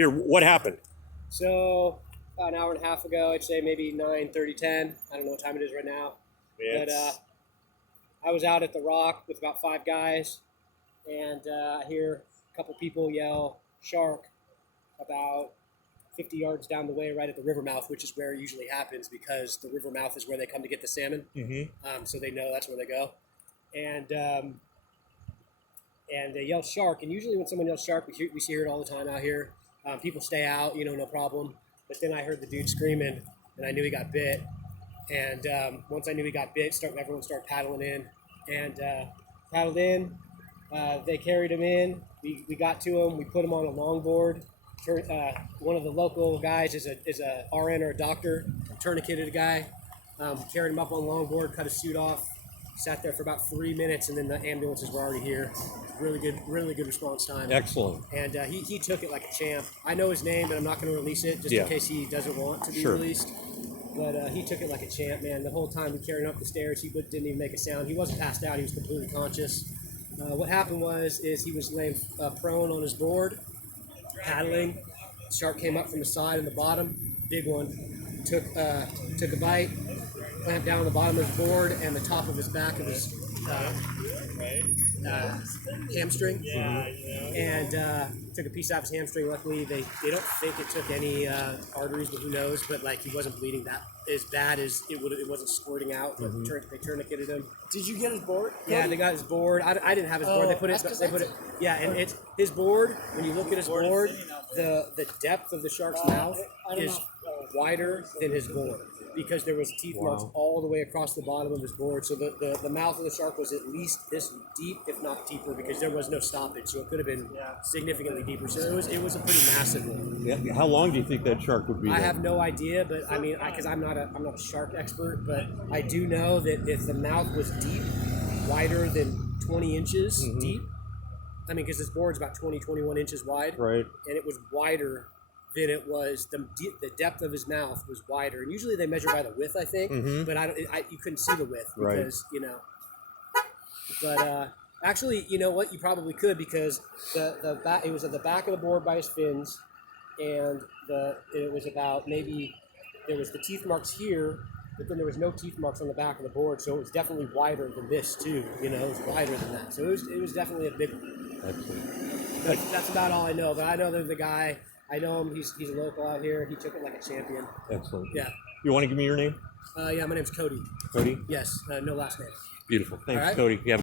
Here, what happened? So about an hour and a half ago, I'd say maybe 9:30, 10. I don't know what time it is right now. But I was out at the Rock with about 5 guys, and I hear a couple people yell "shark" about 50 yards down the way, right at the river mouth, which is where it usually happens because the river mouth is where they come to get the salmon. So they know that's where they go. And they yell "shark." And usually when someone yells "shark," we hear it all the time out here. People stay out, no problem. But then I heard the dude screaming, and I knew he got bit. And once I knew he got bit, everyone started paddling in. And paddled in. They carried him in. We got to him. We put him on a longboard. One of the local guys is a RN or a doctor. Tourniqueted a guy. Carried him up on a longboard, cut his suit off. Sat there for about 3 minutes, and then the ambulances were already here. Really good response time. Excellent. And he took it like a champ. I know his name, but I'm not going to release it just in case he doesn't want to be released. But he took it like a champ, man. The whole time we carried him up the stairs, he didn't even make a sound. He wasn't passed out. He was completely conscious. What happened is he was laying prone on his board, paddling. The shark came up from the side and the bottom, big one. Took a bite, clamped down on the bottom of his board and the top of his back of his hamstring, and took a piece out of his hamstring. Luckily, they don't think it took any arteries, but who knows? But like he wasn't bleeding that as bad as it would. It wasn't squirting out. But they tourniqueted him. Did you get his board? Yeah, they got his board. I didn't have his board. They put it. Yeah, and it's his board. When you look at his board, the depth of the shark's mouth is wider than his board, because there was teeth marks all the way across the bottom of his board. So the mouth of the shark was at least this deep, if not deeper, because there was no stoppage. So it could have been significantly deeper. So it was a pretty massive one. Yeah. How long do you think that shark would be? I have no idea, but I mean, because I'm not a shark expert, but I do know that if the mouth was deep, wider than 20 inches deep, I mean, because this board's about 21 inches wide, right, and it was wider than it was, the depth of his mouth was wider. And usually they measure by the width, I think, but you couldn't see the width because, But actually, you know what? You probably could, because the back, it was at the back of the board by his fins, and it was about maybe, there was the teeth marks here, but then there was no teeth marks on the back of the board, so it was definitely wider than this too. It was wider than that. So it was definitely a big one. That's about all I know, but I know that the guy, I know him. He's a local out here. He took it like a champion. Excellent. Yeah. You want to give me your name? Yeah, my name's Cody. Cody? Yes. No last name. Beautiful. Thanks, All right. Cody. Yeah.